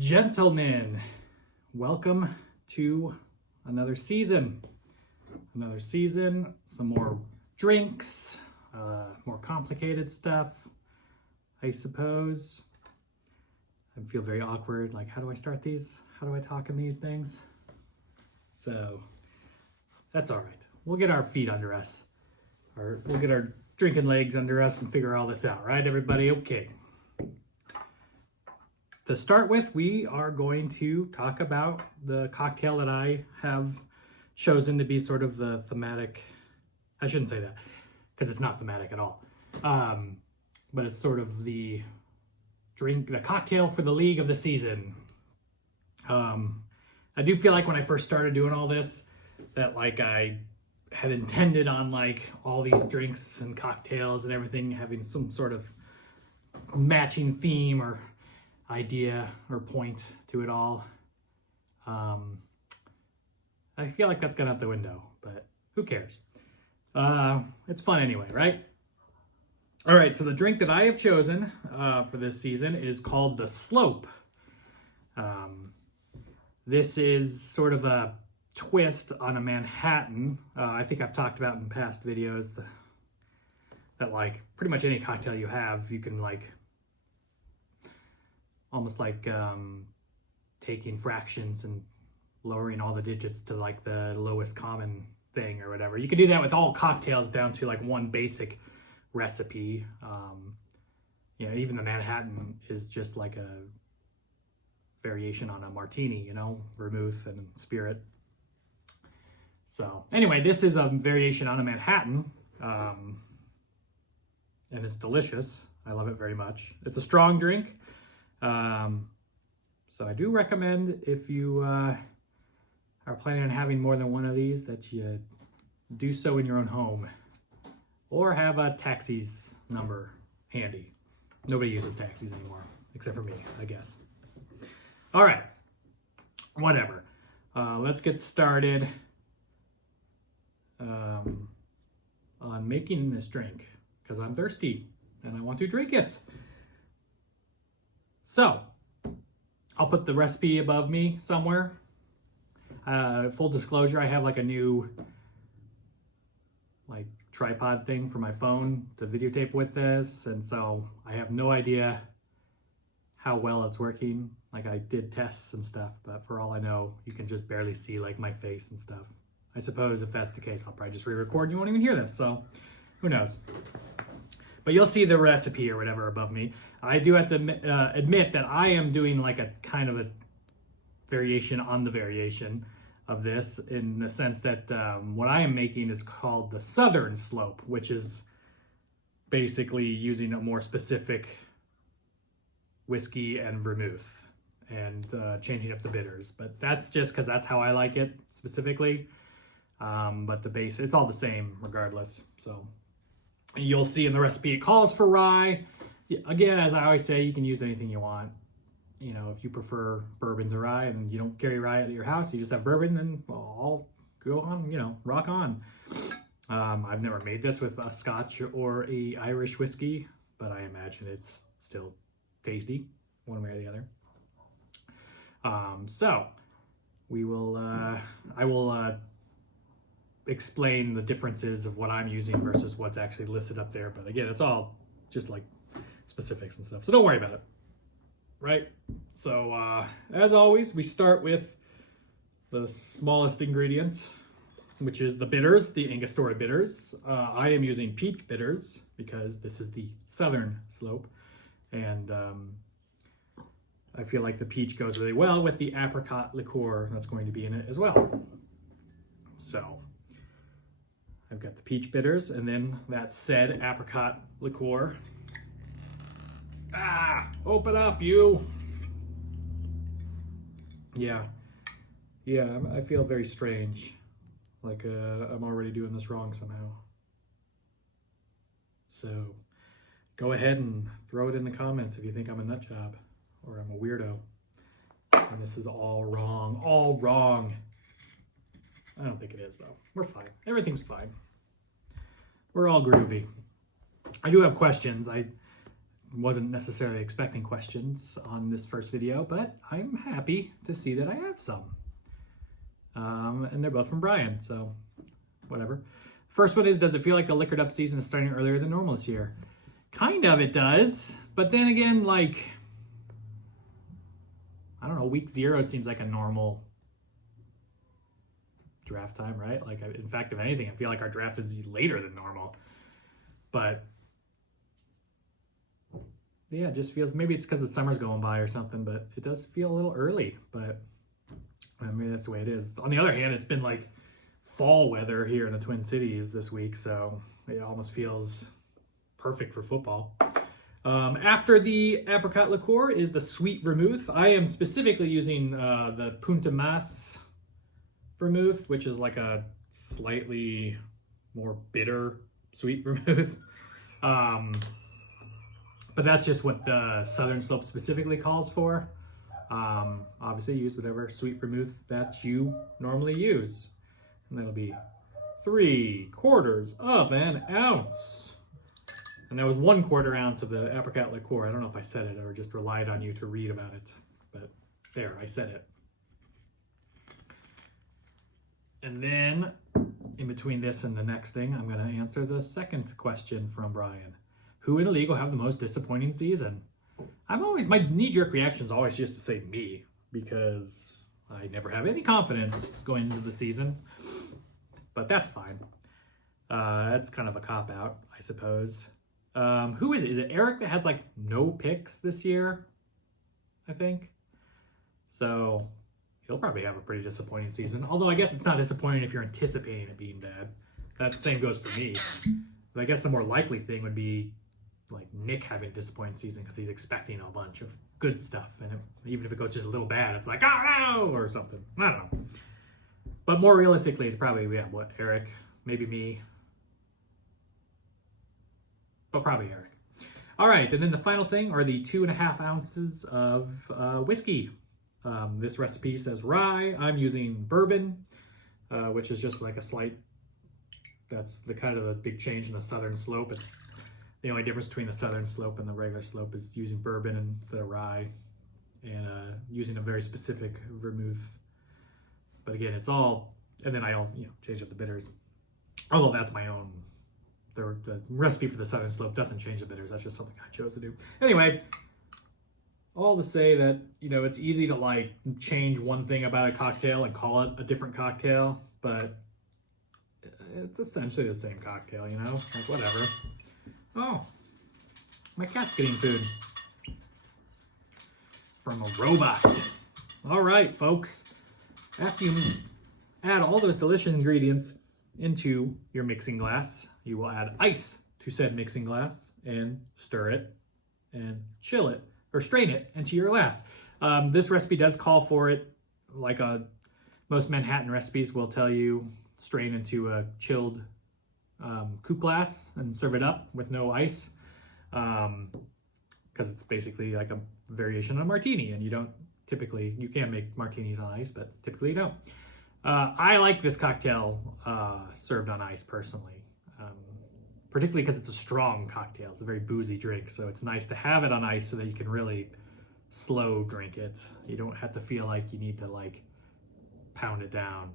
Gentlemen, welcome to another season. Some more drinks, more complicated stuff, I suppose. I feel very awkward. Like, how do I start these? How do I talk in these things? So, that's all right. We'll get our feet under us. Or we'll get our drinking legs under us and figure all this out, right, everybody? Okay. To start with, we are going to talk about the cocktail that I have chosen to be sort of the thematic. I shouldn't say that because it's not thematic at all. But it's sort of the cocktail for the league of the season. I do feel like when I first started doing all this, that like I had intended on like all these drinks and cocktails and everything having some sort of matching theme or idea or point to it all. I feel like that's gone out the window, but who cares? It's fun anyway, right? All right, so the drink that I have chosen for this season is called the Slope. This is sort of a twist on a Manhattan. I think I've talked about in past videos that like pretty much any cocktail you have, you can like almost like taking fractions and lowering all the digits to like the lowest common thing or whatever. You can do that with all cocktails down to like one basic recipe. Even the Manhattan is just like a variation on a martini, vermouth and spirit. So anyway, this is a variation on a Manhattan, and it's delicious. I love it very much. It's a strong drink. So I do recommend if you are planning on having more than one of these that you do so in your own home or have a taxi's number handy. Nobody uses taxis anymore except for me, I guess. All right, whatever. Let's get started on making this drink because I'm thirsty and I want to drink it. So, I'll put the recipe above me somewhere. Full disclosure, I have like a new like tripod thing for my phone to videotape with this, and so I have no idea how well it's working. Like I did tests and stuff, but for all I know, you can just barely see like my face and stuff. I suppose if that's the case, I'll probably just re-record and you won't even hear this, so who knows. But you'll see the recipe or whatever above me. I do have to admit that I am doing like a kind of a variation on the variation of this in the sense that what I am making is called the Southern Slope, which is basically using a more specific whiskey and vermouth and changing up the bitters. But that's just because that's how I like it specifically. But the base, it's all the same regardless. So you'll see in the recipe, it calls for rye. Again, as I always say, you can use anything you want. If you prefer bourbon to rye and you don't carry rye at your house, you just have bourbon, then I'll go on, rock on. I've never made this with a Scotch or a Irish whiskey, but I imagine it's still tasty one way or the other. So we will, I will explain the differences of what I'm using versus what's actually listed up there. But again, it's all just like specifics and stuff. So don't worry about it. Right? So as always, we start with the smallest ingredient, which is the bitters, the Angostura bitters. I am using peach bitters because this is the Southern Slope. And I feel like the peach goes really well with the apricot liqueur that's going to be in it as well. So I've got the peach bitters and then that said apricot liqueur. Open up, you. Yeah, I feel very strange. Like I'm already doing this wrong somehow. So go ahead and throw it in the comments if you think I'm a nut job or I'm a weirdo. And this is all wrong, all wrong. I don't think it is though. We're fine. Everything's fine. We're all groovy. I do have questions. wasn't necessarily expecting questions on this first video, but I'm happy to see that I have some. And they're both from Brian, so whatever. First one is, does it feel like the liquored up season is starting earlier than normal this year? Kind of, it does. But then again, like, I don't know, week 0 seems like a normal draft time, right? Like, in fact, if anything, I feel like our draft is later than normal. But yeah, it just feels, maybe it's because the summer's going by or something, but it does feel a little early. But I mean, that's the way it is. On the other hand, it's been like fall weather here in the Twin Cities this week, so it almost feels perfect for football. After the apricot liqueur is the sweet vermouth. I am specifically using the Punta Mas vermouth, which is like a slightly more bitter sweet vermouth. But that's just what the Southern Slope specifically calls for. Obviously, use whatever sweet vermouth that you normally use. And that'll be 3/4 of an ounce. And that was 1/4 ounce of the apricot liqueur. I don't know if I said it or just relied on you to read about it. But there, I said it. And then, in between this and the next thing, I'm going to answer the second question from Brian. Who in the league will have the most disappointing season? My knee-jerk reaction is always just to say me, because I never have any confidence going into the season. But that's fine. That's kind of a cop-out, I suppose. Who is it? Is it Eric that has like no picks this year? I think. So he'll probably have a pretty disappointing season. Although I guess it's not disappointing if you're anticipating it being bad. That same goes for me. I guess the more likely thing would be like Nick having a disappointing season because he's expecting a bunch of good stuff, and even if it goes just a little bad, it's like, oh no, or something. I don't know. But more realistically, it's probably, Eric, maybe me, but probably Eric. All right, and then the final thing are the 2.5 ounces of whiskey. This recipe says rye. I'm using bourbon, which is just like a slight, that's the kind of the big change in the Southern Slope. It's the only difference between the Southern Slope and the regular slope is using bourbon instead of rye, and using a very specific vermouth. But again, it's all, and then I also change up the bitters. Although that's my own. The recipe for the Southern Slope doesn't change the bitters. That's just something I chose to do. Anyway, all to say that it's easy to like change one thing about a cocktail and call it a different cocktail, but it's essentially the same cocktail. Like whatever. Oh, my cat's getting food from a robot. All right, folks. After you add all those delicious ingredients into your mixing glass, you will add ice to said mixing glass and stir it and chill it or strain it into your glass. This recipe does call for it, like most Manhattan recipes will tell you, strain into a chilled coupe glass and serve it up with no ice, because it's basically like a variation on a martini, and you can make martinis on ice, but typically you don't. I like this cocktail served on ice personally, particularly because it's a strong cocktail. It's a very boozy drink, so it's nice to have it on ice so that you can really slow drink it. You don't have to feel like you need to like pound it down.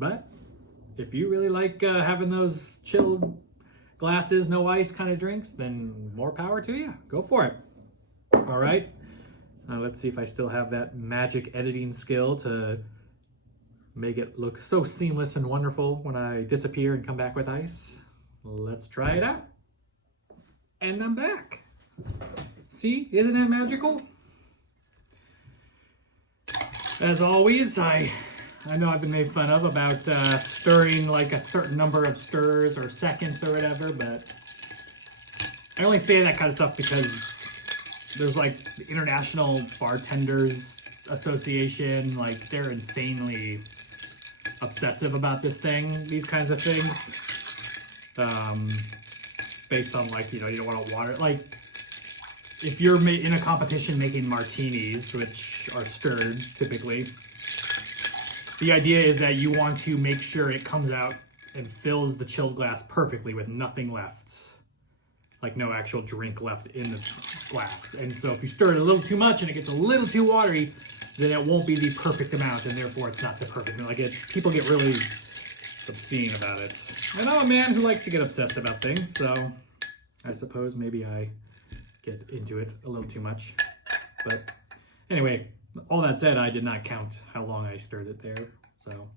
But if you really like having those chilled glasses, no ice kind of drinks, then more power to you. Go for it. All right. Let's see if I still have that magic editing skill to make it look so seamless and wonderful when I disappear and come back with ice. Let's try it out. And I'm back. See, isn't that magical? As always, I know I've been made fun of about stirring like a certain number of stirs or seconds or whatever, but I only say that kind of stuff because there's like the International Bartenders Association, like they're insanely obsessive about this thing, these kinds of things, based on like, you don't want to water, like if you're in a competition making martinis, which are stirred typically, the idea is that you want to make sure it comes out and fills the chilled glass perfectly with nothing left. like no actual drink left in the glass. And so if you stir it a little too much and it gets a little too watery, then it won't be the perfect amount, and therefore it's not the perfect amount. Like people get really obscene about it. And I'm a man who likes to get obsessed about things, so I suppose maybe I get into it a little too much. But anyway, all that said, I did not count how long I stirred it there, so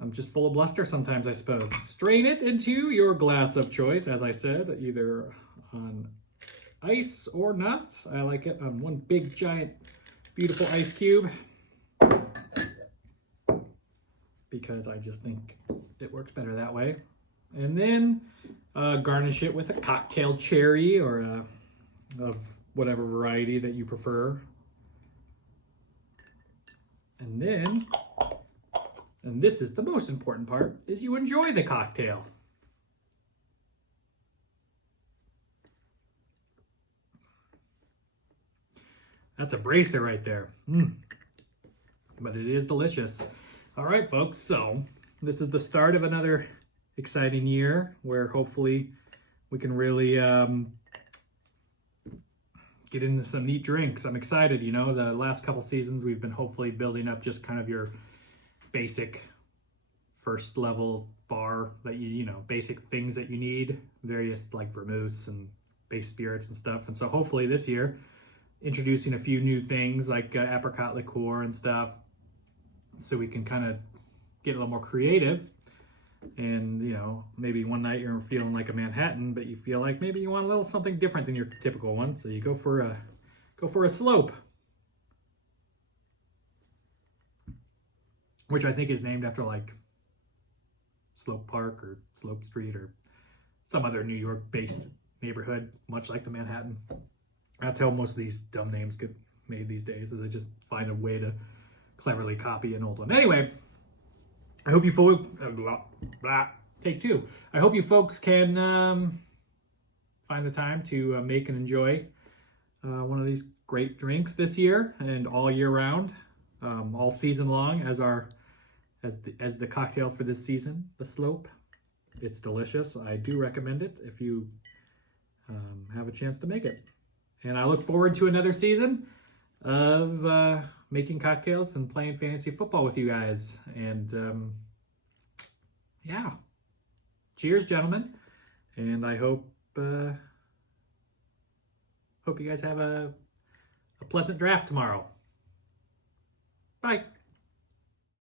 I'm just full of bluster sometimes, I suppose. Strain it into your glass of choice, as I said, either on ice or not. I like it on one big, giant, beautiful ice cube, because I just think it works better that way. And then garnish it with a cocktail cherry or of whatever variety that you prefer. And then, and this is the most important part, is you enjoy the cocktail. That's a bracer right there. But it is delicious. All right, folks, so this is the start of another exciting year where hopefully we can really get into some neat drinks. I'm excited. You know, the last couple seasons we've been hopefully building up just kind of your basic first level bar that you know, basic things that you need, various like vermouths and base spirits and stuff. And so hopefully this year, introducing a few new things like apricot liqueur and stuff, so we can kind of get a little more creative. And, you know, maybe one night you're feeling like a Manhattan, but you feel like maybe you want a little something different than your typical one. So you go for a slope, which I think is named after like Slope Park or Slope Street or some other New York-based neighborhood, much like the Manhattan. That's how most of these dumb names get made these days, is they just find a way to cleverly copy an old one. Anyway, I hope you folks, take two. I hope you folks can find the time to make and enjoy one of these great drinks this year and all year round, all season long as the cocktail for this season, the Slope. It's delicious. I do recommend it if you have a chance to make it. And I look forward to another season of making cocktails and playing fantasy football with you guys. And yeah, cheers, gentlemen. And I hope you guys have a pleasant draft tomorrow. Bye.